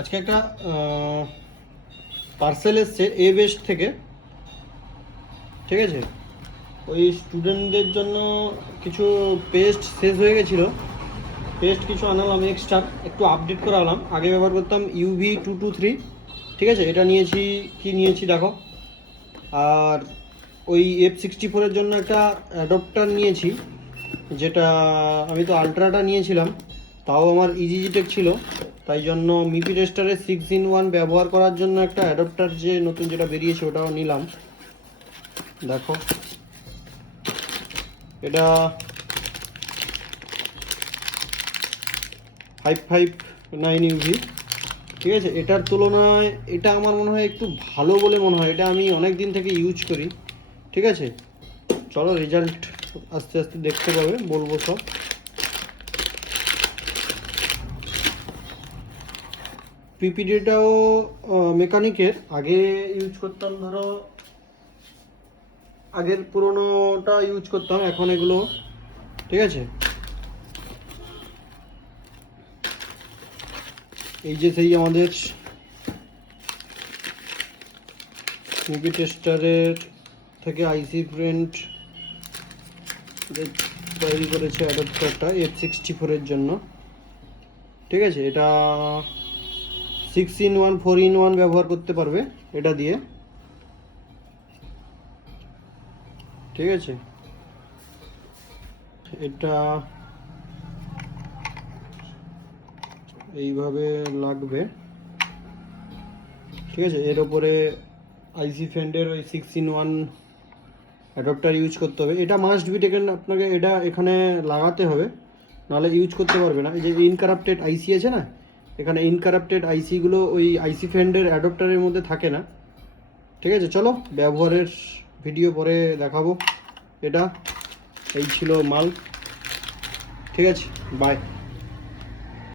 আজকে একটা পার্সেল এসছে এ বেস্ট থেকে, ঠিক আছে। ওই স্টুডেন্টদের জন্য কিছু পেস্ট শেষ হয়ে গেছিলো, পেস্ট কিছু আনালাম এক্সট্রা, একটু আপডেট করালাম। আগে ব্যবহার করতাম UV223, ঠিক আছে। এটা নিয়েছি, কি নিয়েছি দেখো। আর ওই F64-এর জন্য একটা অ্যাডপ্টার নিয়েছি, যেটা আমি তো আলট্রাটা নিয়েছিলাম, তাও আমার ইজিজিটেক ছিল, তাই জন্য মিপি টেস্টারের 6-in-1 ব্যবহার করার জন্য একটা অ্যাডপ্টার যে নতুন যেটা বেরিয়েছে ওটাও নিলাম। দেখো এটা 559 UV, ঠিক আছে। এটার তুলনায় এটা আমার মনে হয় একটু ভালো বলে মনে হয়, এটা আমি অনেক দিন থেকে ইউজ করি, ঠিক আছে। চলো রেজাল্ট আস্তে আস্তে দেখতে পাবে, বলবো সব। পিপিডিটাও মেকানিকের, আগে ইউজ করতাম, ধরো আগের পুরোনোটা ইউজ করতাম, এখন এগুলো, ঠিক আছে। এই যে সেই আমাদের মুভি টেস্টারের থেকে আইসি ফ্রেন্ড তৈরি করেছে অ্যাডাপ্টারটা F64-এর জন্য, ঠিক আছে। এটা 6-in-1 4-in-1 ব্যবহার করতে পারবে এটা দিয়ে, ঠিক আছে। এটা এইভাবে লাগবে, ঠিক আছে। এর ওপরে আইসি ফ্রেন্ডের ওই 6-in-1 অ্যাডাপ্টার ইউজ করতে হবে। এটা মাস্ট বি টেকেন, আপনাকে এটা এখানে লাগাতে হবে, নাহলে ইউজ করতে পারবে না। এই যে ইনকারাপ্টেড আইসি আছে না, এখানে ইনকারাপ্টেড আইসিগুলো ওই আইসি ফ্রেন্ডের অ্যাডাপ্টারের মধ্যে থাকে না, ঠিক আছে। চলো ব্যবহারের ভিডিও পরে দেখাবো। এটা এই ছিল মাল, ঠিক আছে, বাই।